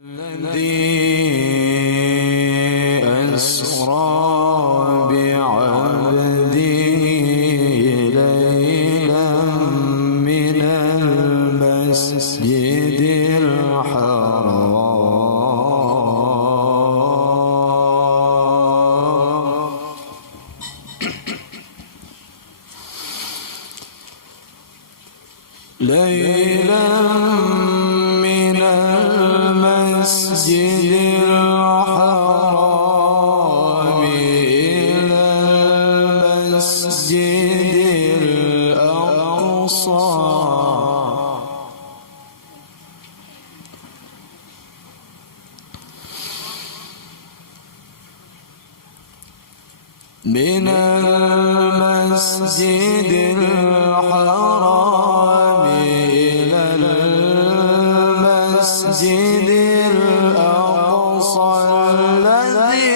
الذي أسرى بعبده ليلا من المسجد الحرام ليلا من المسجد الحرام إلى المسجد الأقصى من المسجد الحرام إلى المسجد الأقصى الذي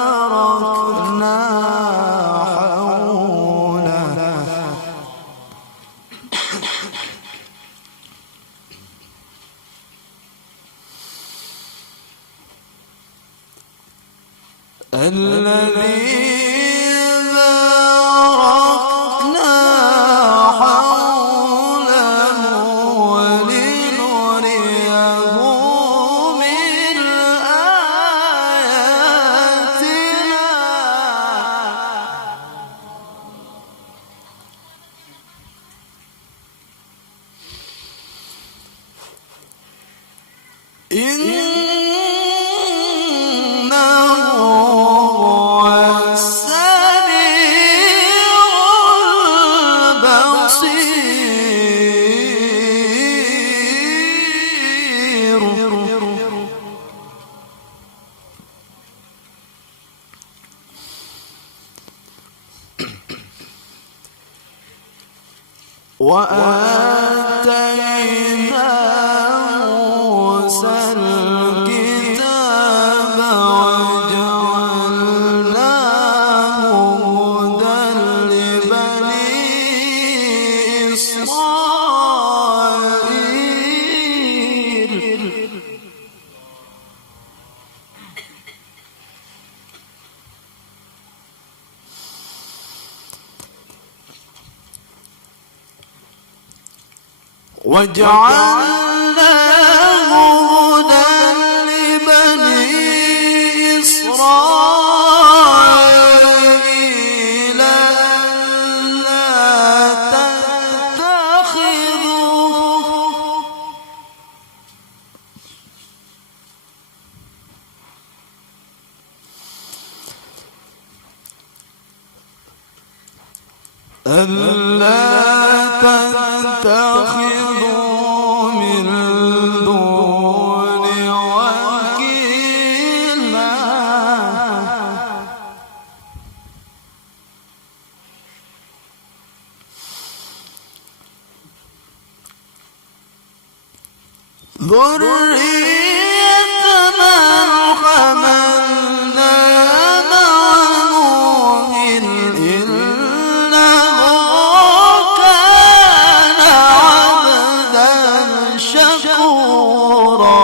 باركنا حوله الذي باركنا حوله ولنريه من آياتنا وآتينا موسى الكتاب وجعلناه هدى لبني إسرائيل وجعلناه هدى لبني إسرائيل ألا تتخذوا من دون وكيلا ذرية من حملنا مع نوح إنه كان عبدا شكورا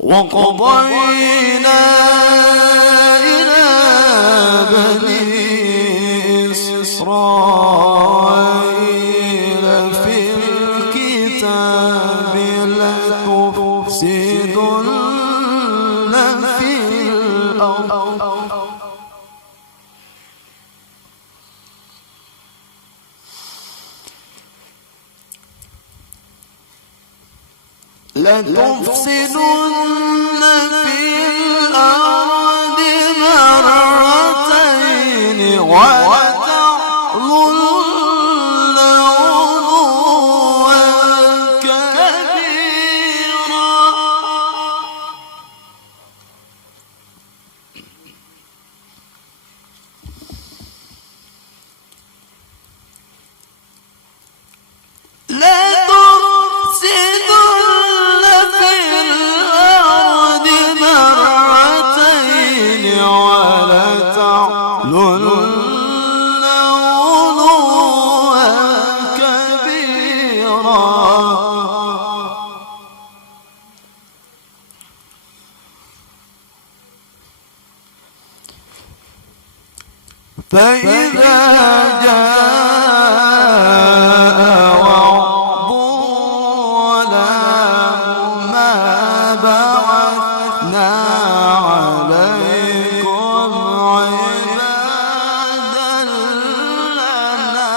وقضينا إلى بني إسرائيل في الكتاب لتفسدن في الأرض لتفسدن في الأرض مرتين ولتعلن علوا كبيرا ولتعلن علوا فإذا جاء وعد أولاهما بعثنا عليكم عبادا لنا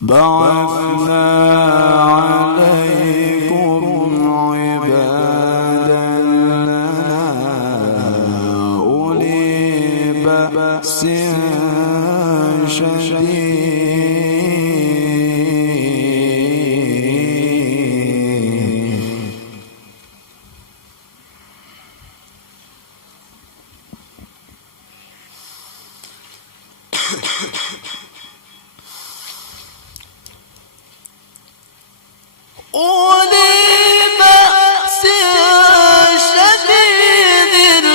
بعثنا عليكم عبادا لنا أولي بأس شديد أولي بأس شديد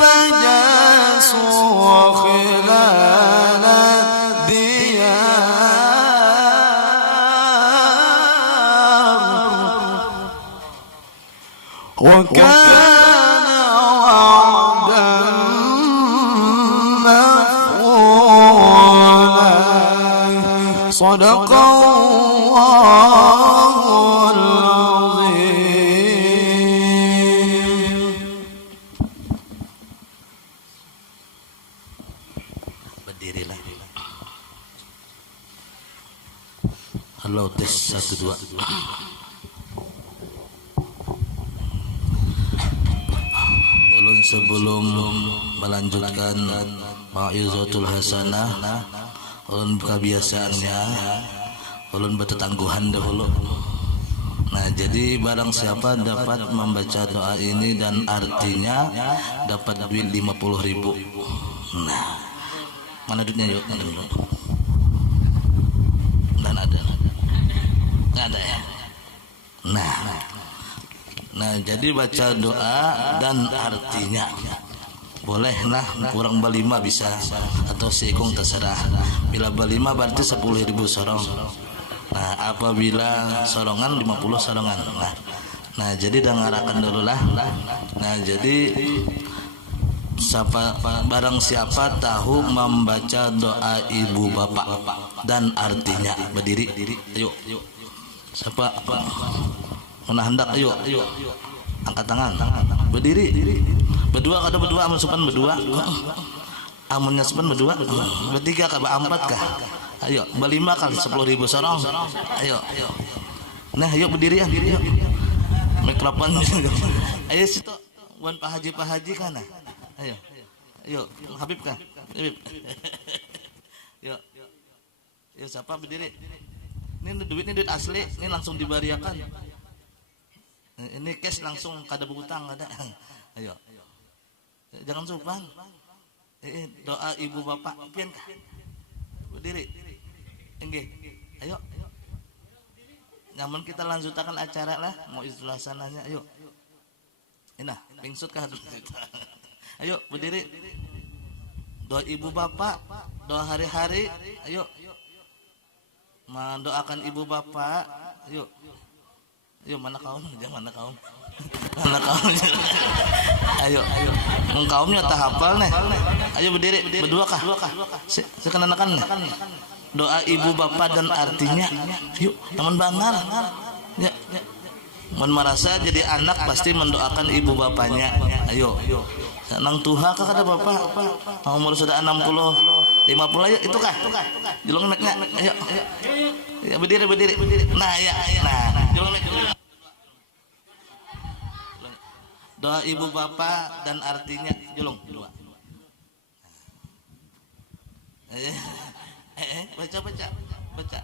فجاسوا خلال الديار وكان وعدا مفعولا صدق الله العظيم. Berdirilah. Halo, tes 1 2. Ulun sebelum melanjutkan mau'izatul hasanah, ulun kebiasaannya ulun bertetangguhan dahulu. Nah, jadi barang siapa dapat membaca doa ini dan artinya dapat duit 50.000. Nah, mana duitnya yuk? Dan ada. Nggak ada ya? Nah, jadi baca doa dan artinya. Boleh lah, kurang berlima bisa atau seikung terserah. Bila berlima berarti 10.000 sorong. Nah, apabila sorongan 50 sorongan. Nah, jadi dengarkan dulu lah. Nah, jadi barang siapa tahu membaca doa ibu bapak dan artinya, berdiri. Ayo. Siapa? Mana hendak? Ayo. Angkat tangan. Berdiri. Berdua kada berdua, amun sopan berdua. Amunnya sopan berdua. Bertiga kah, berempat kah? Ayo, berlima kali 10.000 sorong. Ayo. Nah, ayo berdiri ya. Mikrofon. Ayo situ. Wan Pak Haji kana. Ayo. Habib kah? Habib. Yuk. Yuk, siapa berdiri? Ini duit asli, ini langsung dibariakan. Ini cash langsung, kada berutang ada. Ayo. Jangan sopan. Doa ibu bapak pian kah? Berdiri. Enggih. Ayo. Namun kita lanjutkan acara lah, mau istilah sananya. Ayo. Inah, pingsut kah? Ayo berdiri. Doa ibu bapak, doa hari-hari. Ayo. Mendoakan ibu bapak. Ayo. Ayo, mana kaum? Jangan mana kaum. Mana kaum? Ayo. Kaumnya tak hafal nih. Ayo berdiri. Berdua kah? Sekenakan. Doa ibu bapak dan artinya. Yuk, teman bangar. Ya. Mun merasa jadi anak pasti mendoakan ibu bapaknya. Ayo. Nang tuha kah kada bapak? Umur sudah 60, 50 ayo itu kah? Julung neknya. Ayo. Ya berdiri. Nah, ya. Nah, julung nek. Doa ibu bapak dan artinya julung dua. Baca.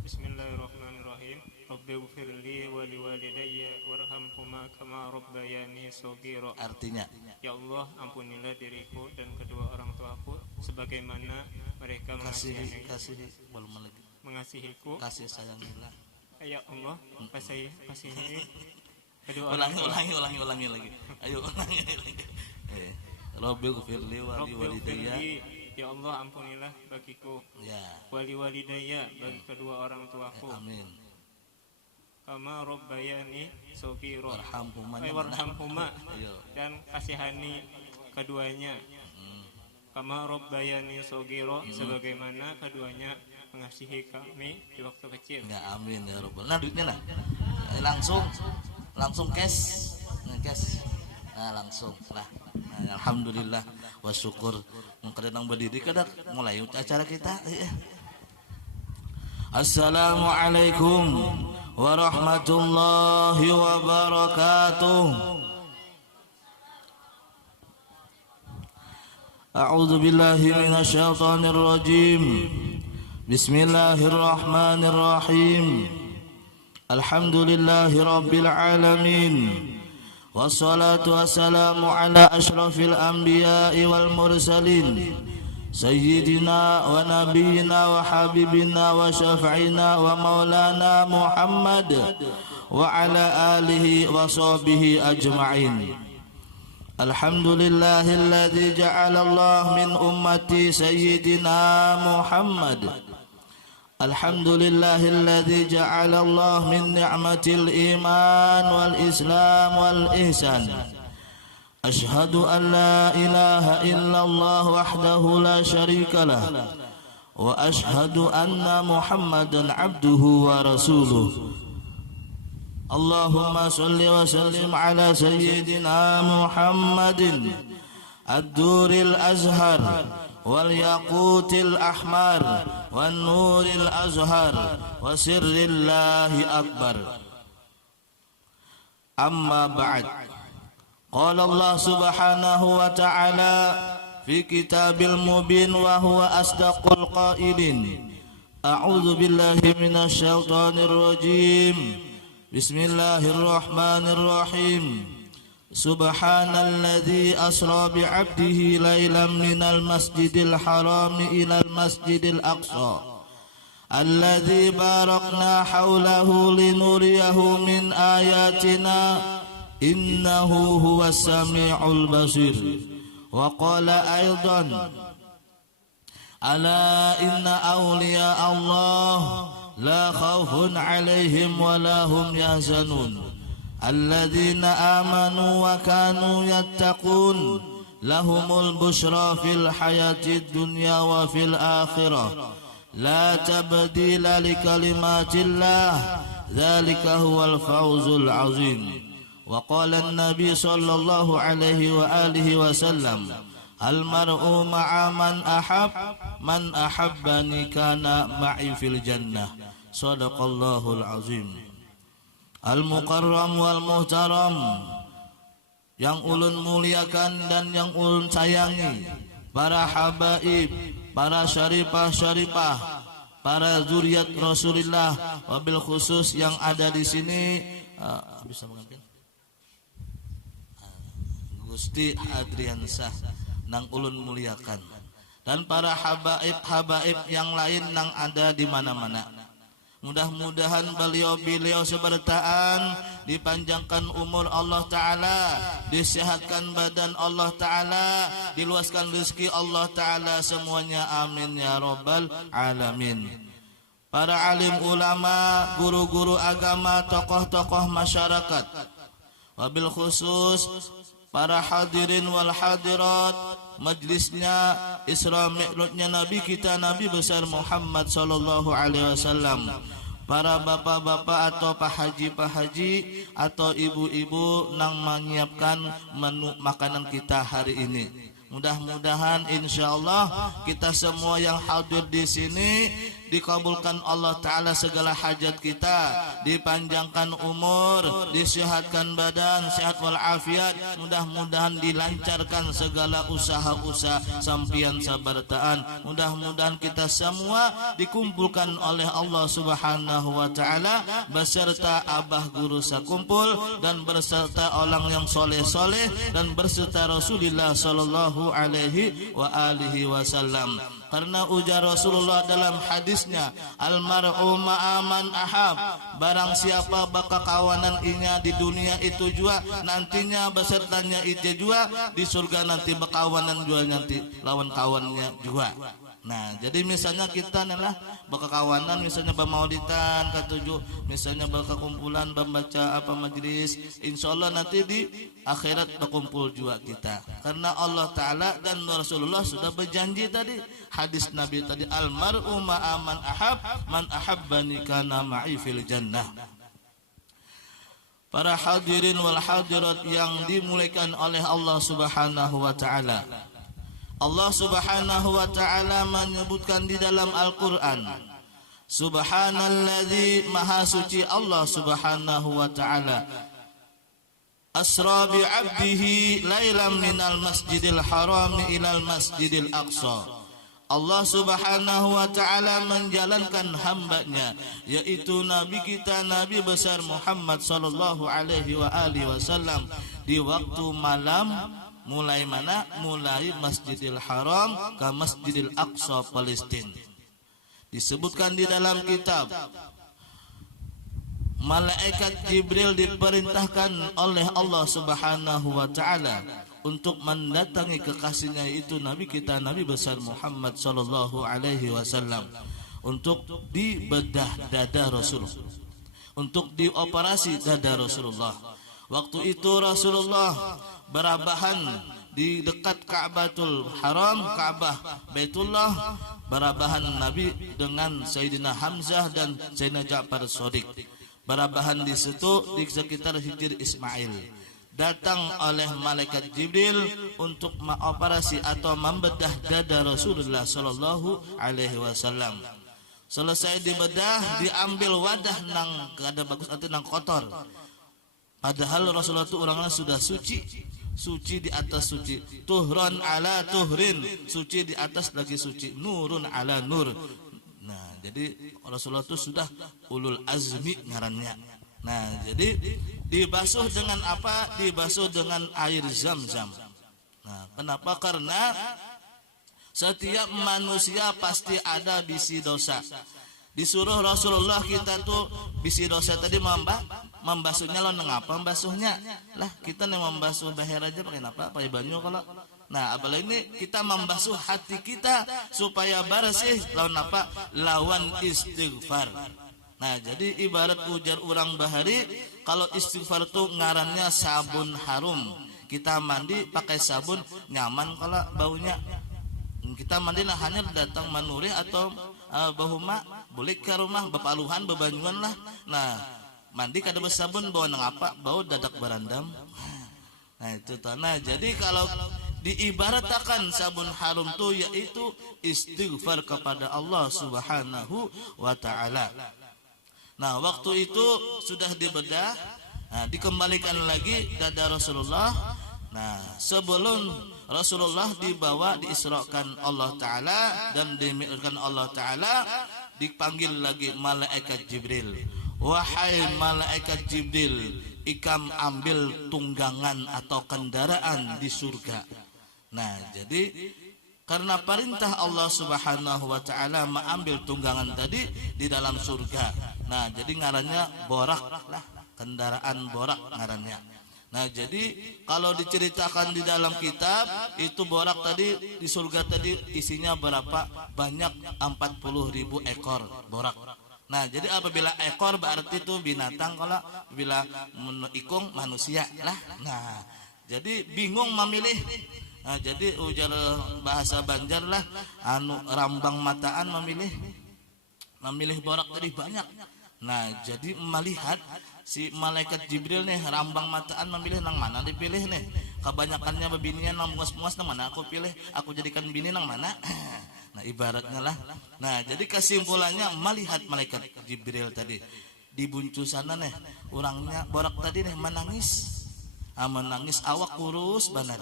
Bismillahirrahmanirrahim. Rabbighfirli wa liwalidayya warhamhuma kama rabbayani shaghira. Artinya, ya Allah, ampunilah diriku dan kedua orang tuaku sebagaimana mereka mengasihiku. Kasih sayangilah. Ya Allah, kasihi kedua Ulangi lagi. Ayo ulangi lagi. Rabbighfirli wa liwalidayya. Ya Allah, ampunilah bagiku. Ya. Wali walidayya, bagi kedua orang tuaku. Amin. kama rabbayani shaghira. Warhamhuma. Dan kasihani keduanya kama rabbayani shaghira, sebagaimana keduanya mengasihi kami di waktu kecil. Ya amin ya rabbal. Nah duitnya nah. Langsung cash. Nah langsung lah. Nah, alhamdulillah wa syukur mengkadang berdiri kadak mulai acara kita. Assalamualaikum warahmatullahi wabarakatuh. A'udzu billahi minasyaitonir rajim. Bismillahirrahmanirrahim. Alhamdulillahi rabbil alamin. Wassalatu wassalamu ala asyrafil anbiya'i wal mursalin sayyidina wa nabiyyina wa habibina wa syafi'ina wa maulana Muhammad wa ala alihi wa sahbihi ajma'in. Alhamdulillahilladzi ja'ala Allah min ummati sayyidina Muhammad. Alhamdulillahilladzi ja'ala Allah min ni'matil iman wal islam wal ihsan. Ashhadu an la ilaha illallah wahdahu la syarika lah wa ashhadu anna Muhammadan abduhu wa rasuluh. Allahumma salli wa sallim ala sayyidina Muhammadin ad-duril azhar wal yaqutil ahmar wan nuril azhar wa sirrillahi akbar. Amma ba'd. Qala Allah subhanahu wa ta'ala fi kitabil mubin wa huwa asdaqul qailin. A'udzu billahi minasy syaithanir rajim. Bismillahirrahmanirrahim. Subhanalladzi asra bi 'abdihi lailan minal masjidil haram ilal masjidil aqsa alladzi barakna haulahu linuriyahu min ayatina innahu huwas sami'ul basir. Wa qala aidan ala inna awliya Allah la khawfun 'alaihim wa la hum yahzanun alladzina amanu wa kanu yattaqun lahumul busyra fil hayatid dunya wa fil akhirah la tabdila li kalimatillah dzalika huwal fawzul azim. Wa qala an-nabi sallallahu alaihi wa alihi wasallam al mar'u ma'a man ahabbani kana ma'i fil jannah. Shadaqallahul azim. Al mukarram wal muhtaram, yang ulun muliakan dan yang ulun sayangi, para habaib, para syarifah, para zuriat Rasulullah, wabil khusus yang ada di sini bisa mengambil Gusti Adriansah nang ulun muliakan, dan para habaib yang lain nang ada di mana-mana. Mudah-mudahan beliau sebertaan dipanjangkan umur Allah Ta'ala, disehatkan badan Allah Ta'ala, diluaskan rezeki Allah Ta'ala semuanya, amin ya rabbal alamin. Para alim ulama, guru-guru agama, tokoh-tokoh masyarakat, wabil khusus para hadirin wal hadirat, majlisnya Isra Mi'rajnya Nabi kita Nabi besar Muhammad sallallahu alaihi wasallam, para bapak-bapak atau pak haji atau ibu-ibu nang menyiapkan menu makanan kita hari ini. Mudah-mudahan insyaallah kita semua yang hadir di sini dikabulkan Allah Ta'ala segala hajat kita, dipanjangkan umur, disehatkan badan, sehat walafiat, mudah-mudahan dilancarkan segala usaha-usaha sampian sabartaan. Mudah-mudahan kita semua dikumpulkan oleh Allah Subhanahu wa Ta'ala beserta abah guru sakumpul dan berserta orang yang soleh-soleh dan berserta Rasulullah sallallahu alaihi wa alihi wasallam. Karena ujar Rasulullah dalam hadisnya, almar'u ma'aman ahab, barang siapa bakal kawanan inya di dunia itu juga nantinya besertanya itu juga di surga nanti bekawanan juga nanti lawan kawannya juga. Nah, jadi misalnya kita nih berkawanan, misalnya bermaulidan, ketujuh, misalnya berkumpulan, membaca apa majlis, insya Allah nanti di akhirat berkumpul juga kita. Karena Allah Ta'ala dan Rasulullah sudah berjanji tadi, hadis Nabi tadi, almar'u ma'a man ahab, man ahabbani kana ma'i fil jannah. Para hadirin wal hadirat yang dimuliakan oleh Allah Subhanahu wa Ta'ala, Allah Subhanahu wa Ta'ala menyebutkan di dalam Al-Quran, Subhanalladzi, maha suci Allah Subhanahu wa Ta'ala, asra bi 'abdihi lailan minal masjidil haram ilal masjidil aqsa. Allah Subhanahu wa Ta'ala menjalankan hambanya, yaitu Nabi kita, Nabi besar Muhammad sallallahu alaihi wa alihi wasallam, di waktu malam. Mulai mana? Mulai Masjidil Haram ke Masjidil Aqsa Palestina. Disebutkan di dalam kitab, malaikat Jibril diperintahkan oleh Allah Subhanahu wa Ta'ala untuk mendatangi kekasihnya, itu Nabi kita, Nabi besar Muhammad sallallahu alaihi wasallam, untuk dibedah dada Rasulullah, untuk dioperasi dada Rasulullah. Waktu itu Rasulullah berabahan di dekat Ka'batul Haram, Ka'bah Baitullah, berabahan Nabi dengan Sayyidina Hamzah dan Sayyidina Ja'far Shadiq. Berabahan di situ di sekitar Hijr Ismail. Datang oleh malaikat Jibril untuk mengoperasi atau membedah dada Rasulullah sallallahu alaihi wasallam. Selesai dibedah, diambil wadah nang kada bagus atau nang kotor. Padahal Rasulullah itu orangnya sudah suci, suci di atas suci, tuhron ala tuhrin, suci di atas lagi suci, nurun ala nur. Nah, jadi Rasulullah itu sudah ulul azmi ngarannya. Nah, jadi dibasuh dengan apa? Dibasuh dengan air Zam-Zam. Nah, kenapa? Karena setiap manusia pasti ada bisi dosa. Disuruh Rasulullah kita tuh bisi dosa tadi membasuhnya lo ngapa membasuhnya lah, kita nih membasuh bahir aja pakai apa? Pakai banyu kalau. Nah, apalagi ini kita membasuh hati kita supaya bersih, lawan apa? Lawan istighfar. Nah, jadi ibarat ujar orang bahari, kalau istighfar tuh ngarannya sabun harum. Kita mandi pakai sabun nyaman kalau baunya. Kita mandi nah hanya datang manuri atau bahuma boleh ke rumah bepaluhan bebanyuan lah. Nah, mandi kada bersabun bawa nang apa? Bau dadak berandam. Nah, itu tanah. Jadi kalau diibaratkan sabun harum tu yaitu istighfar kepada Allah Subhanahu wa Ta'ala. Nah, waktu itu sudah dibedah, nah, dikembalikan lagi dada Rasulullah. Nah, sebelum Rasulullah dibawa diisrakan Allah Ta'ala dan dimi'rajkan Allah Ta'ala, dipanggil lagi malaikat Jibril. Wahai malaikat Jibril, ikam ambil tunggangan atau kendaraan di surga. Nah, jadi karena perintah Allah Subhanahu wa Ta'ala mengambil tunggangan tadi di dalam surga. Nah, jadi ngarannya borak lah, kendaraan borak ngarannya. Nah, jadi kalau diceritakan di dalam kitab itu borak tadi di surga tadi isinya berapa? Banyak, 40.000 ekor borak. Nah, jadi apabila ekor berarti itu binatang, kalau bila ikung manusia lah. Nah, jadi bingung memilih. Nah, jadi ujar bahasa Banjar lah, anu rambang mataan memilih borak tadi banyak. Nah, jadi melihat si malaikat Jibril nih rambang mataan memilih nang mana dipilih nih. Kebanyakannya bebinian nang muas-muas nang mana aku pilih, aku jadikan bini nang mana. Nah, ibaratnya lah. Nah, jadi kesimpulannya melihat malaikat Jibril tadi di buncusan nih orangnya borak tadi nih menangis. Menangis awak kurus benar.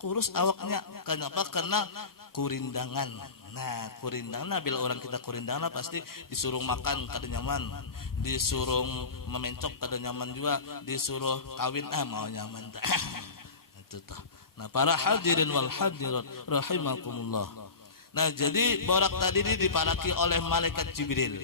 Kurus awaknya. Kenapa? Karena kurindangan. Nah, kurindangan bila orang kita kurindangan pasti disuruh makan kada nyaman, disuruh memencok kada nyaman juga, disuruh kawin mau nyaman. Itu toh. Nah, para hadirin wal hadirat rahimakumullah. Nah, jadi borak tadi ini dipalaki oleh malaikat Jibril.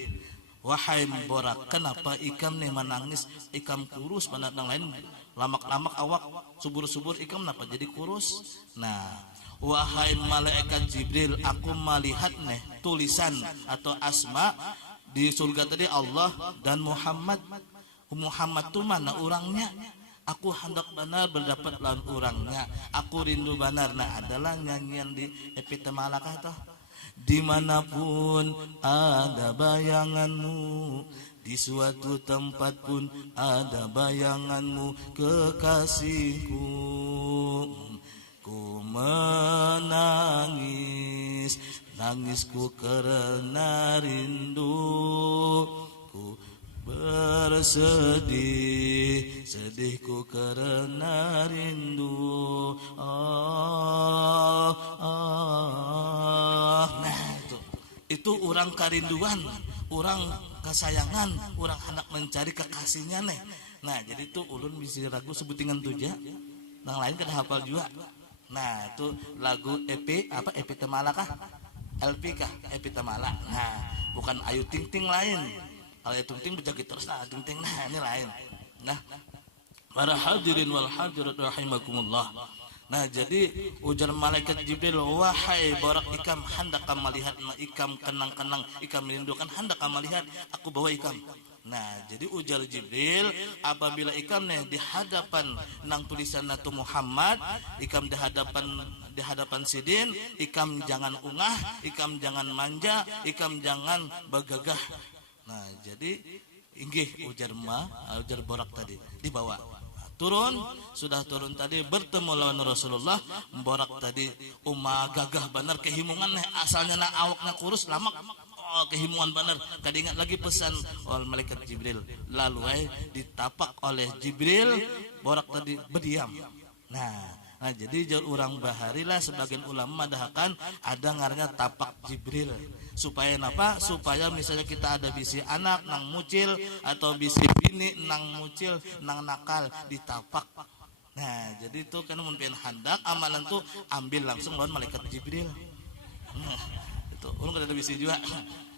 Wahai borak, kenapa ikam nih menangis? Ikam kurus pada yang lain lamak-lamak awak, subur-subur ikam kenapa jadi kurus? Nah, wahai malaikat Jibril, aku melihat nih tulisan atau asma di surga tadi Allah dan Muhammad. Muhammad tuh mana orangnya? Aku hendak benar berdapat lawan orangnya. Aku rindu benar. Nah, adalah nyanyian di Epitamalakah toh. Dimanapun ada bayanganmu, di suatu tempat pun ada bayanganmu, kekasihku. Ku menangis, nangisku karena rindu. Ku bersedih, sedihku karena rindu. Nah itu orang kerinduan, orang kesayangan, orang hendak mencari kekasihnya nih. Nah jadi itu ulun bisa ragu sebutingan tuja, yang lain kada hafal juga. Nah itu lagu Epitamala kah? LP kah? Epitamala. Nah bukan Ayu Ting Ting lain. Kalau Ayu Ting Ting berjagit terus, nah Ting Ting, nah ini lain. Nah para hadirin wal hadirat rahimakumullah. Nah jadi ujar malaikat Jibril, wahai borak ikam, hendak kamu melihat ikam kenang-kenang, ikam merindukan, hendak kamu melihat, aku bawa ikam. Nah jadi ujar Jibril, apabila ikam nih di hadapan nang tulisan natu Muhammad, ikam di hadapan sidin, ikam jangan ungah, ikam jangan manja, ikam jangan bagagah. Nah jadi inggih ujar borak tadi dibawa. Turun, sudah turun tadi bertemu lawan Rasulullah, borak tadi gagah benar kehimungan nih, asalnya na awaknya kurus lamak, kehimungan benar. Tadi ingat lagi pesan oleh malaikat Jibril, lalu ditapak oleh Jibril, borak tadi berdiam. Nah jadi jauh orang bahari lah, sebagian ulama madahakan ada ngaranya tapak Jibril. Supaya apa? Supaya misalnya kita ada bisi anak nang mucil atau bisi bini nang mucil nang nakal ditapak. Nah jadi itu kan mungkin hendak amalan tuh ambil langsung lawan malaikat Jibril. Nah, itu ulun kada ada bisi juga.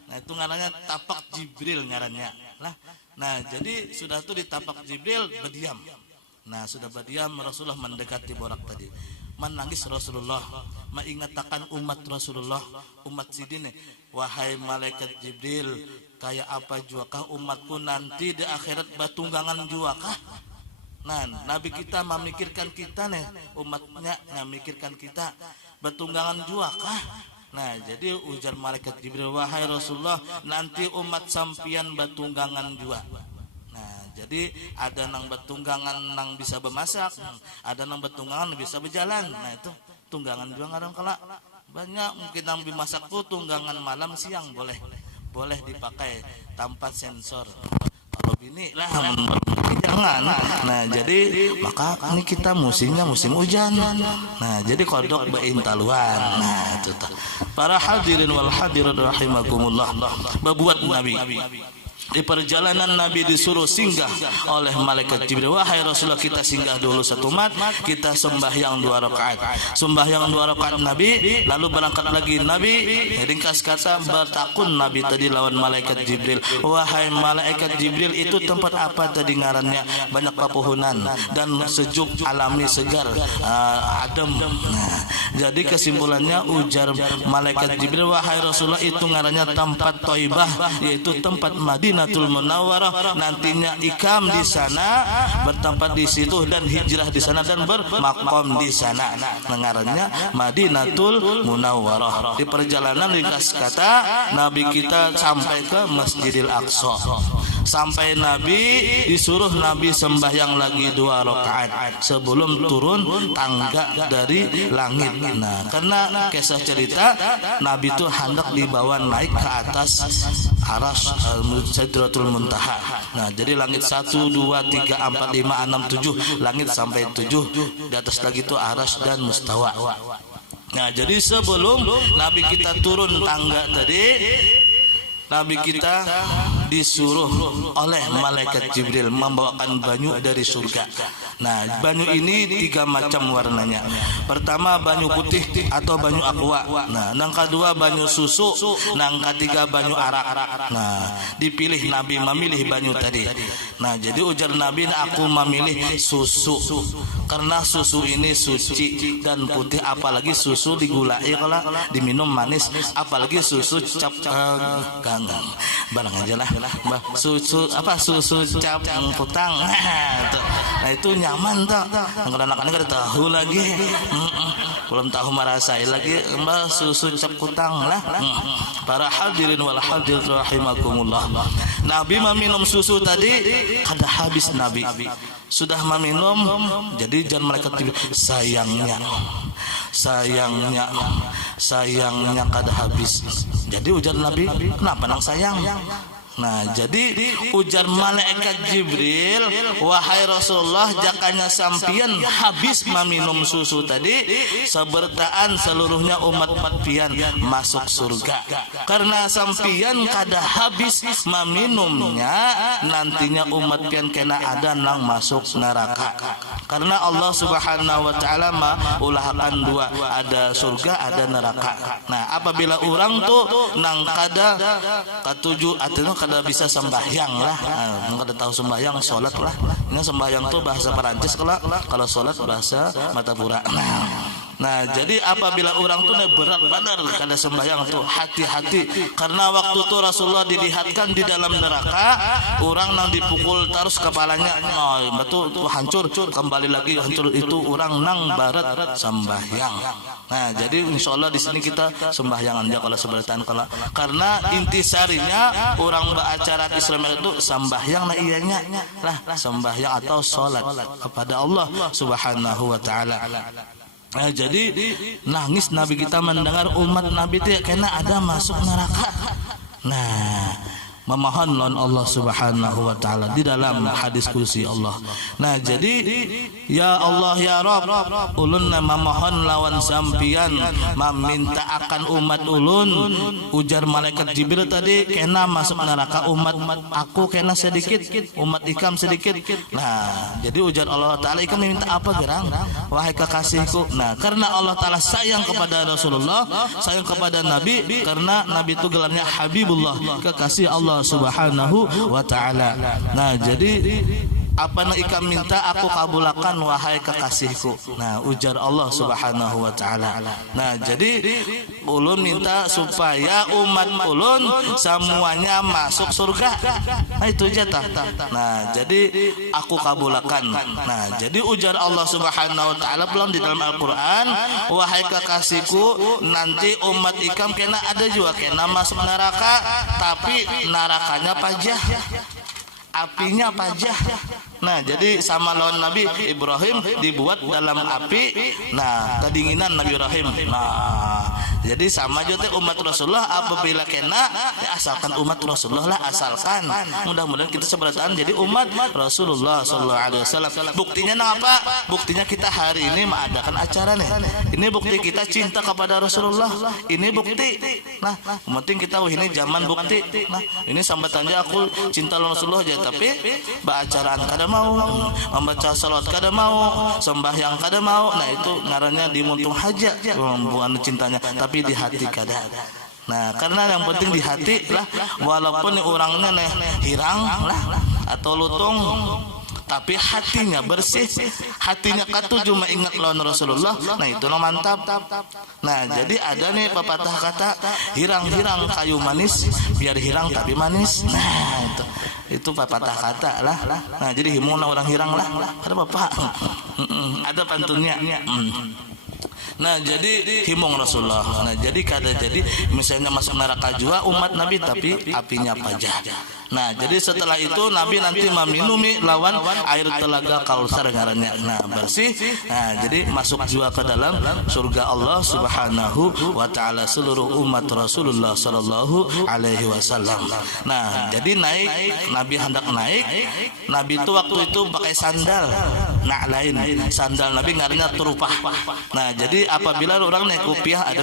Nah itu ngarannya tapak Jibril ngarannya lah. Nah jadi sudah tuh ditapak Jibril berdiam. Nah sudah berdiam, Rasulullah mendekati borak tadi, menangis Rasulullah, mengingatkan umat Rasulullah, umat sidin, wahai malaikat Jibril, kayak apa juakah umatku nanti di akhirat batunggangan juakah? Nah Nabi kita memikirkan kita nih, umatnya memikirkan kita batunggangan juakah? Nah jadi ujar malaikat Jibril, wahai Rasulullah, nanti umat sampian batunggangan jua. Jadi ada nang betunggangan nang bisa bermasak, ada nang betunggangan bisa berjalan. Nah itu tunggangan juga ngarang kala banyak, mungkin nang bimasak tuh tunggangan malam siang boleh dipakai tanpa sensor. Kalau bini lah jangan. Nah jadi maka ini kita musimnya musim hujan. Nah jadi kodok beintaluan. Nah itu para hadirin wal hadirat rahimakumullah, berbuat Nabi. Di perjalanan Nabi disuruh singgah oleh malaikat Jibril, wahai Rasulullah, kita singgah dulu satu mat, kita sembahyang 2 rakaat. Sembahyang 2 rakaat Nabi, lalu berangkat lagi Nabi. Ringkas kata bertakun Nabi tadi lawan malaikat Jibril, wahai malaikat Jibril, itu tempat apa tadi ngarannya? Banyak pepohonan dan sejuk, alami, segar, adem. Nah, jadi kesimpulannya ujar malaikat Jibril, wahai Rasulullah, itu ngarannya tempat Thaibah, yaitu tempat Madinatul Munawwarah. Nantinya ikam di sana, bertempat di situ dan hijrah di sana dan bermakom di sana. Ngarannya Madinatul Munawwarah. Di perjalanan ringkas kata Nabi kita sampai ke Masjidil Aqsa. Sampai Nabi disuruh Nabi sembahyang lagi 2 rakaat sebelum turun tangga dari langit. Nah, karena kisah cerita Nabi itu hendak dibawa naik ke atas aras Sidratul Muntaha. Nah, jadi langit 1, 2, 3, 4, 5, 6, 7, langit sampai 7. Di atas lagi itu aras dan mustawa. Nah, jadi sebelum Nabi kita turun tangga tadi, Nabi kita disuruh oleh malaikat Jibril membawakan banyu dari surga. Nah, banyu ini 3 macam warnanya. Pertama banyu putih atau banyu aqua. Nah, yang kedua banyu susu. Nah, yang ketiga banyu arak. Nah, dipilih Nabi memilih banyu tadi. Nah, jadi ujar Nabi, aku memilih susu karena susu ini suci dan putih, apalagi susu digulai kalau diminum manis, apalagi susu cap barang aja lah, susu cap putang. Nah, itu nyaman tak? Anak-anak kada tahu lagi, belum tahu merasain lagi susu cap putang lah. Para hadirin wal hadir rahimakumullah. Nabi meminum susu tadi kada habis. Nabi sudah meminum, jadi jangan malaikat sayangnya kada habis. Jadi ujar Nabi, kenapa nang sayang? Nah, jadi ujar malaikat Jibril, wahai Rasulullah, jakanya sampian habis meminum susu tadi, sebertaan seluruhnya umat pian masuk surga. Karena sampian kada habis meminumnya, nantinya umat pian kena ada nang masuk neraka. Karena Allah Subhanahu wa taala ulahkan 2, ada surga, ada neraka. Nah, apabila orang tuh nang kada katuju atau kada bisa sembahyang lah, kada tahu sembahyang, sholat lah. Ini sembahyang tuh bahasa Perancis, kalau sholat bahasa Matapura. Nah, jadi apabila orang tuh berat benar kada sembahyang tuh, hati-hati, karena waktu itu Rasulullah dilihatkan di dalam neraka, orang nang dipukul terus kepalanya, betul tuh hancur, kembali lagi hancur, itu orang nang barat sembahyang. Nah, jadi insyaallah di sini kita sembahyang aja kalau seberatan, karena intisarinya orang beracara Islam itu sembahyang lah ianya lah, sembahyang atau sholat kepada Allah Subhanahu wa taala. Nah, jadi nangis Nabi kita mendengar umat Nabi itu kena ada masuk neraka. Nah, memohon lawan Allah Subhanahu wa taala di dalam hadis kursi Allah. Nah, jadi ya Allah ya Rabb, ulun memohon lawan sampian meminta akan umat ulun, ujar malaikat Jibril tadi, kena masuk neraka umat aku kena sedikit, umat ikam sedikit. Nah, jadi ujar Allah taala, ikam minta apa gerang? Wahai kekasihku. Nah, karena Allah taala sayang kepada Rasulullah, sayang kepada Nabi, karena Nabi itu gelarnya Habibullah, kekasih Allah Subhanahu wa taala. Nah, jadi apa yang ikam minta aku kabulakan wahai kekasihku. Nah, ujar Allah Subhanahu wa taala. Nah, jadi ulun minta supaya umat ulun semuanya masuk surga. Nah, itu aja tah. Nah, jadi aku kabulakan. Nah, jadi ujar Allah Subhanahu wa taala belum di dalam Al-Qur'an, wahai kekasihku, nanti umat ikam kena ada juga kena masuk neraka, tapi nerakanya pajah, apinya pajah. Nah, jadi sama lawan Nabi Ibrahim dibuat dalam api. Nah, kedinginan Nabi Ibrahim. Nah, jadi sama juga umat Rasulullah apabila kena, ya asalkan umat Rasulullah lah, asalkan. Mudah-mudahan kita seberataan jadi umat Rasulullah sallallahu alaihi wasallam. Buktinya apa? Buktinya kita hari ini mengadakan acara nih. Ini bukti kita cinta kepada Rasulullah. Ini bukti. Nah, penting kita ini zaman bukti. Nah, ini sambatannya aku cinta Rasulullah aja, tapi beracaraan kada mau, membaca salat kada mau, sembahyang kada mau. Nah, itu ngarannya dimuntung haja, bukan cintanya, tapi di hati kada. Nah, karena yang penting di hati lah, walaupun orangnya hirang lah atau lutung, tapi hatinya bersih, hatinya katuju ingat lawan Rasulullah. Nah, itu mantap. Nah, jadi ada nih pepatah kata, hirang-hirang kayu manis, biar hirang tapi manis. Nah, itu pepatah kata lah. Nah, jadi himuna orang hirang lah. Ada bapak, ada pantunnya. Nah, jadi himung Rasulullah. Nah, jadi kada jadi misalnya masuk neraka juga umat Nabi, tapi apinya pajah. Nah, jadi setelah itu Nabi nanti meminumi lawan air telaga Kausar ngarannya. Nah, bersih. Nah, jadi masuk juga ke dalam surga Allah Subhanahu wa taala seluruh umat Rasulullah sallallahu alaihi wasallam. Nah, jadi naik, Nabi hendak naik. Nabi itu waktu itu pakai sandal. Nah, lain sandal Nabi ngarannya turupah. Nah, jadi apabila orang naik kupiah ada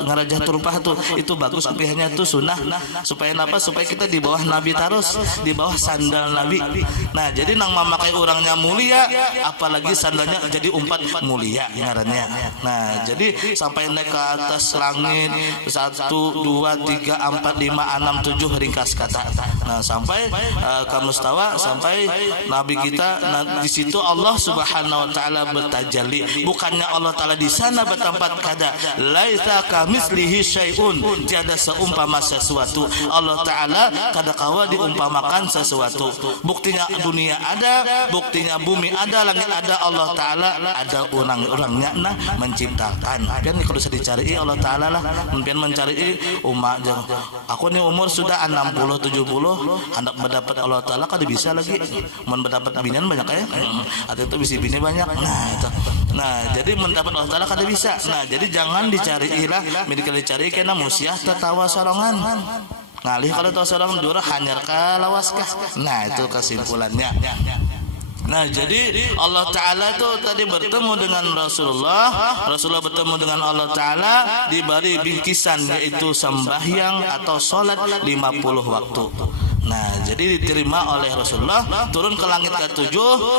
ngarajah turupah tuh, itu bagus kupiahnya tuh sunnah. Supaya apa? Supaya kita di bawah Nabi terus, di bawah sandal Nabi. Nah, jadi nang memakai orangnya mulia, apalagi sandalnya jadi umpat mulia ngarannya. Nah, jadi sampai naik ke atas langit 1 2 3 4 5 6 7 ringkas kata. Nah, sampai ke mustawa, sampai Nabi kita. Nah, di situ Allah Subhanahu wa taala bertajalli. Bukannya Allah taala di sana bertempat kada. Laisa kamitslihi syai'un. Tiada seumpama sesuatu. Allah taala kada kawa diumpamakan sesuatu. Buktinya dunia ada, buktinya bumi ada, langit ada, Allah taala ada orang-orangnya nah menciptakan. Pian kalau bisa dicari Allah taala lah, pian mencari umat jang. Aku ni umur sudah 60 70, hendak mendapat Allah taala kada bisa lagi. Mun mendapat binian banyak ya. Atau itu bisi bini banyak. Nah, itu. Nah, jadi mendapat Allah taala kada bisa. Nah, jadi jangan dicari ilah, medikal dicari kena musiah tertawa sorongan. Ngalih kalau tahu seorang dura hanyar ka lawas kah. Nah, itu kesimpulannya. Nah, jadi Allah Ta'ala itu tadi bertemu dengan Rasulullah bertemu dengan Allah Ta'ala diberi bingkisan yaitu sembahyang atau sholat 50 waktu. Nah, jadi diterima oleh Rasulullah, turun ke langit ke-7,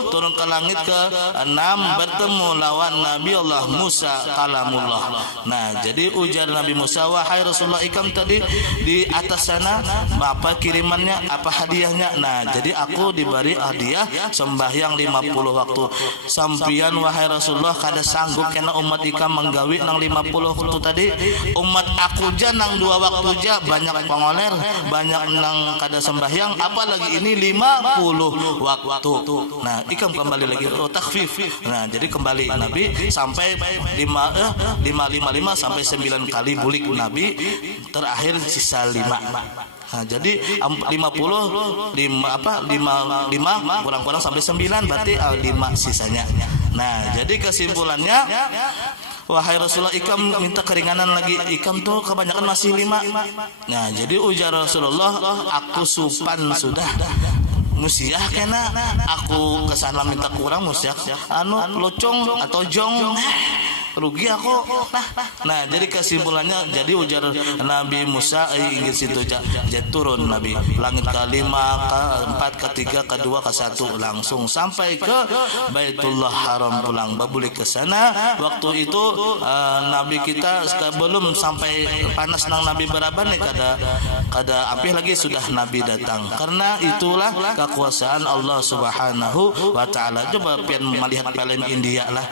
turun ke langit ke-6, bertemu lawan Nabi Allah Musa kalamullah. Nah, jadi ujar Nabi Musa, wahai Rasulullah ikam tadi di atas sana, apa kirimannya, apa hadiahnya? Nah, jadi aku diberi hadiah sembahyang 50 waktu. Sampian wahai Rasulullah kada sanggup kena umat ikam menggawi nang 50 waktu tadi. Umat aku ja nang 2 waktu ja banyak pangoler, banyak nang kada sembahyang, apalagi ini 50 waktu. Nah, ikam kembali lagi takhfif. Nah, jadi kembali Nabi sampai 5 sampai 9 kali bulik Nabi, terakhir sisa 5. Nah, jadi 5 kurang-kurang sampai 9 berarti 5 sisanya. Nah, jadi kesimpulannya, wahai Rasulullah ikam minta keringanan lagi, ikam tuh kebanyakan masih 5. Nah, jadi ujar Rasulullah, aku supan sudah, musiah kena aku kesana minta kurang musiah locong atau jong rugi aku. Nah, jadi kesimpulannya, jadi ujar Nabi Musa ingin situ jadi turun Nabi langit ke-5, ke-4, ke-3, ke-2, ke-1 langsung sampai ke Baitullah Haram pulang babulik ke sana. Waktu itu Nabi kita belum sampai panas nang Nabi beraban nih kada api lagi sudah Nabi datang. Karena itulah kekuasaan Allah Subhanahu wa taala. Coba pian melihat film India lah.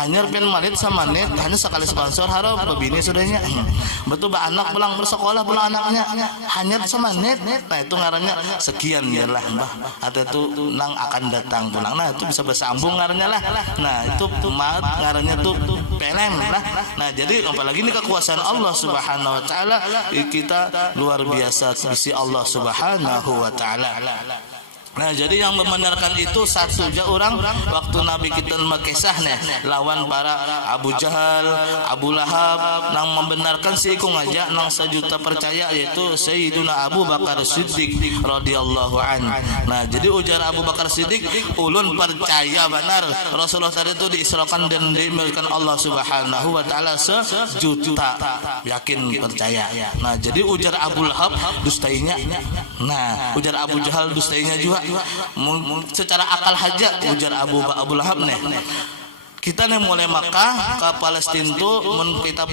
Hanya pian melihat sama net, hanya sekali sponsor haram bini sudahnya. Betul ba anak pulang bersekolah pulang anaknya hanya sama net. Nah, itu ngarannya sekian ya lah Mbah. Ada tuh nang akan datang pulang. Nah, itu bisa bersambung ngarannya lah. Nah, itu mat ngarannya tuh pelem lah. Nah, jadi apalagi ini kekuasaan Allah Subhanahu wa taala, kita luar biasa sisi Allah Subhanahu wa taala. Nah, jadi yang membenarkan itu satu aja orang waktu Nabi kita mekisah nih lawan para Abu Jahal, Abu Lahab, nang membenarkan si ikung aja nang sejuta percaya yaitu Sayyiduna Abu Bakar Siddiq radhiyallahu an. Nah, jadi ujar Abu Bakar Siddiq, ulun percaya benar Rasulullah tadi itu diisrakan dan dimilkan Allah Subhanahu wa taala sejuta, yakin percaya. Nah, jadi ujar Abu Lahab dustainya. Nah, ujar Abu Jahal dustainya juga. Secara akal haja ujar Abu Lahab nih, kita nih mulai Makkah ke Palestina tuh kita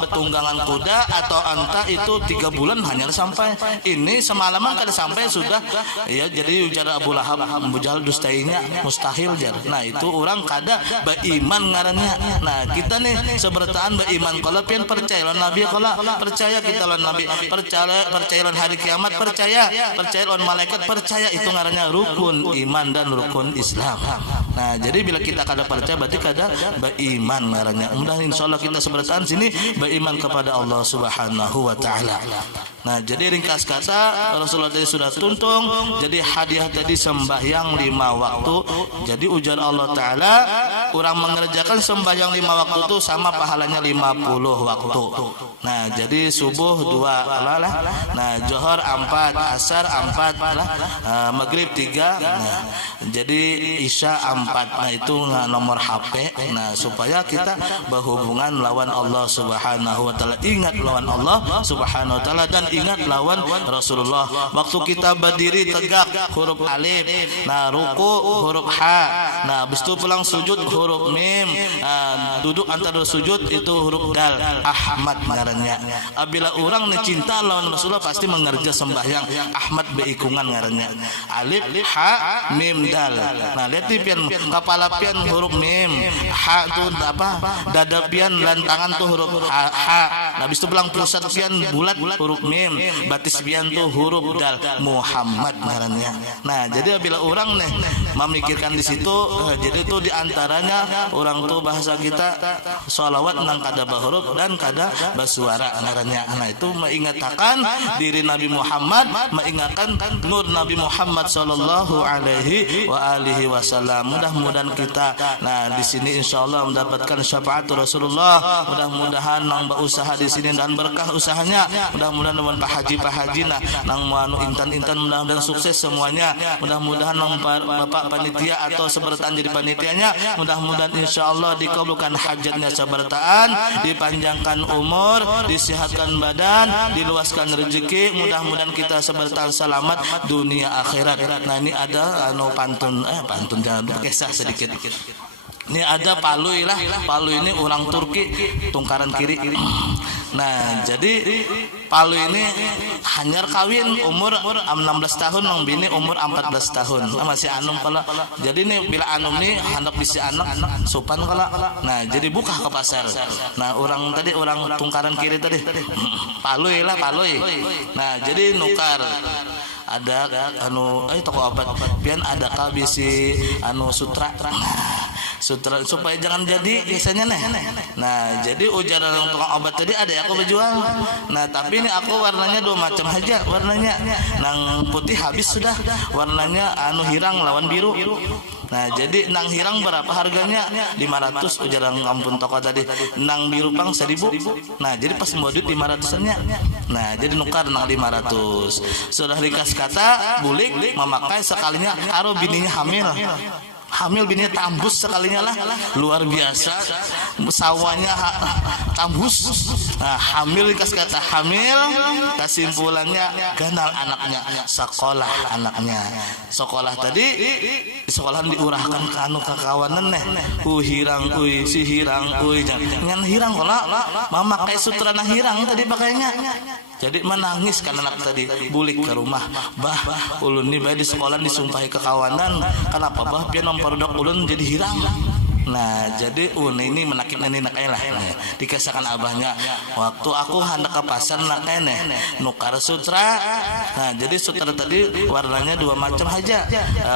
betunggangan kuda atau unta itu 3 bulan hanya sampai. Ini semalaman kada sampai sudah ya. Jadi ujar Abu Lahab, Abu Jahal dustainya mustahil jar. Nah, itu orang kada beriman ngarannya. Nah, kita nih sebertaan beriman kalau pian percaya lawan Nabi, kalau percaya kita lawan Nabi, percaya lawan hari kiamat, percaya lawan malaikat, percaya, itu ngarannya rukun iman dan rukun Islam. Nah, jadi bila kita kada percaya berarti kada beriman ngarannya. Mudah insyaallah kita seberatan sini beriman kepada Allah Subhanahu wa taala. Nah, jadi ringkas kata Rasulullah tadi sudah tuntung. Jadi hadiah tadi sembahyang 5 waktu. Jadi ujar Allah Ta'ala, orang mengerjakan sembahyang 5 waktu itu sama pahalanya 50 waktu. Nah, jadi subuh 2 lah. Nah, Johor 4, asar 4 lah, maghrib 3. Nah, jadi isya 4. Nah, itu nomor HP. Nah, supaya kita berhubungan lawan Allah Subhanahu wa Ta'ala. Ingat lawan Allah Subhanahu wa Ta'ala dan ingat lawan Rasulullah. Waktu kita berdiri tegak huruf alif, nah ruku huruf ha, nah habis itu pulang sujud huruf mim, duduk antara sujud itu huruf dal. Ahmad ngarannya. Apabila orang cinta lawan Rasulullah pasti mengerja sembahyang Ahmad beikungan ngarannya. Alif ha mim dal. Nah lihat pian kepala pian huruf mim, ha itu apa? Dada pian dan tangan tuh huruf ha. Nah habis itu pulang pusat pian bulat huruf mim, batis pian tuh huruf dal. Muhammad ngarannya. Nah jadi bila orang nih memikirkan di situ, jadi itu diantaranya orang tuh bahasa kita sholawat nang kada bahuruf dan kada basuara ngarannya. Nah itu mengingatkan diri Nabi Muhammad, mengingatkan nur Nabi Muhammad sallallahu alaihi wa alihi wasallam. Mudah-mudahan kita nah di sini insyaallah mendapatkan syafaat Rasulullah. Mudah-mudahan nang berusaha di sini dan berkah usahanya. Mudah-mudahan dengan Pak Haji nah nang manu intan-intan mudah-mudahan sukses semuanya. Mudah-mudahan nang Bapak panitia atau sebertaan jadi panitianya, mudah-mudahan insyaallah dikabulkan hajatnya sebertaan, dipanjangkan umur, disihatkan badan, diluaskan rezeki. Mudah-mudahan kita sebertaan selamat dunia akhirat. Nah ini ada pantun jangan kisah sedikit. Ini ada Palui lah. Palui ini orang Turki, tungkaran kiri. Nah, jadi Palui ini hanyar kawin umur 16 tahun, nang bini umur 14 tahun. Nah, masih anum kalau. Jadi ini bila anum nih hendak bisi anak sopan kalau. Nah, jadi buka ke pasar. Nah, orang tungkaran kiri tadi. Palui lah, Palui. Nah, jadi nukar. Ada toko obat pian ada kabisi sutra supaya jangan jadi biasanya nih. Nah jadi ujaran tukang obat tadi ada aku berjuang. Nah tapi ini aku warnanya 2 macam aja warnanya. Nang putih habis sudah, warnanya hirang lawan biru. Nah jadi nang hirang berapa harganya? 500 ujaran ampun toko tadi. Nang biru pang 1000. Nah jadi pas mau duit 500-nya. Nah jadi nukar nang 500. Sudah dikasih kata bulik memakai sekalinya aro bininya hamil bininya tambus sekalinya lah, luar biasa sawahnya tambus. Nah hamil dikasih kata hamil, kesimpulannya ganal anaknya, sekolah anaknya. Sekolah tadi sekolahan diurahkan ke kekawanan hirang si hirang jangan hirang kalau memakai sutra nah hirang tadi pakainya. Jadi menangis kan anak tadi bulik ke rumah, bah ulun nih bae di sekolah disumpahi kekawanan, kenapa bah pian memperudok ulun jadi hirang. Nah jadi ini menakib nenek lah. Dikasihkan abahnya waktu aku hendak ke pasar nukar sutra. Nah jadi sutra tadi warnanya 2 macam aja,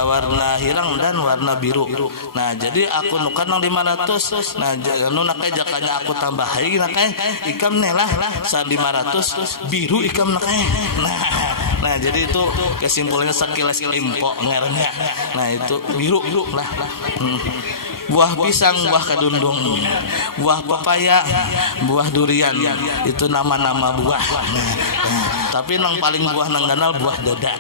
warna hirang dan warna biru. Nah jadi aku nukar nang 500. Nah nakai jakanya aku tambah lagi nakai ikam lah 500 biru ikam nakai. Nah jadi itu kesimpulannya sekilas impok ngernya. Nah itu biru lah. Buah pisang, buah kadundung, buah pepaya, buah durian, itu nama-nama buah. Tapi yang paling buah nang ganal buah dada.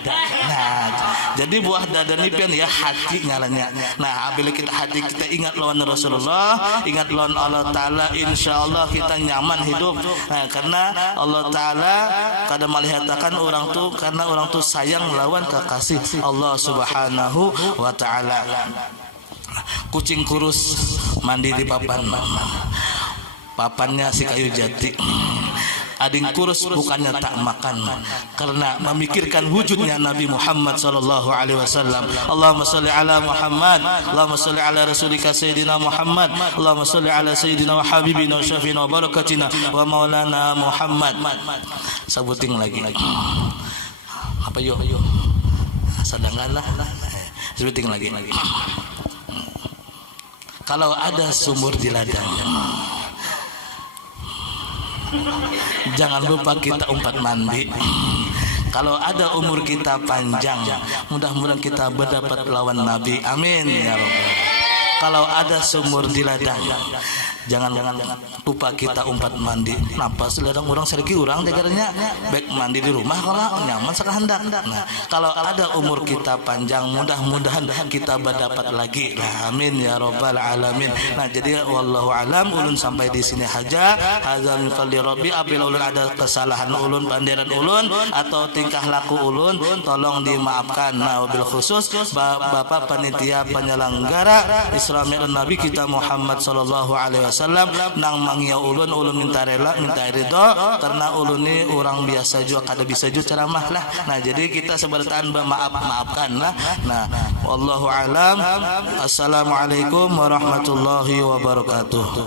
Nah, jadi buah dada ini pian ya hati ngarannya. Nah, apabila kita hati kita ingat lawan Rasulullah, ingat lawan Allah Ta'ala, insyaallah kita nyaman hidup. Nah, karena Allah Ta'ala kadang melihatkan orang tuh karena orang tuh sayang lawan kekasih Allah Subhanahu wa Ta'ala. Kucing kurus mandi di papannya si kayu jati. Ading kurus bukannya tak makan karena memikirkan wujudnya Nabi Muhammad sallallahu alaihi wasallam. Allahumma shalli ala Muhammad, Allahumma shalli ala rasulika sayyidina Muhammad, Allahumma shalli ala sayyidina wa habibina wa syafiina wa barakatina wa maulana Muhammad. Sebuting lagi. Apa yuk? Sedangkanlah. Sebuting lagi. Kalau ada sumur di ladang, Jangan lupa kita umpat mandi. Kalau ada umur kita panjang, mudah-mudahan kita berdapat lawan Nabi. Amin ya Rabbal. Kalau ada sumur di ladang, jangan lupa kita umpat mandi. Napas ladang orang sedikit orang tegarnya baik mandi di rumah kalau nyaman sekahendak. Nah, kalau ada umur kita panjang, mudah-mudahan kita berdapat lagi. Nah, amin ya Rabbal alamin. Nah, jadi wallahu alam, ulun sampai di sini aja. Hazal min fadli rabbi. Apabila ulun ada kesalahan ulun, panderan ulun atau tingkah laku ulun, tolong dimaafkan. Nah, wabil khusus Bapak panitia penyelenggara Isra Mi'raj Nabi kita Muhammad sallallahu alaihi wasallam nang mangia ulun minta rela, minta ridho karena ulun ini orang biasa juga kada bisa juga ceramah lah. Nah, jadi kita sebertaan maafkan lah. Nah, wallahu alam. Assalamualaikum warahmatullahi wabarakatuh.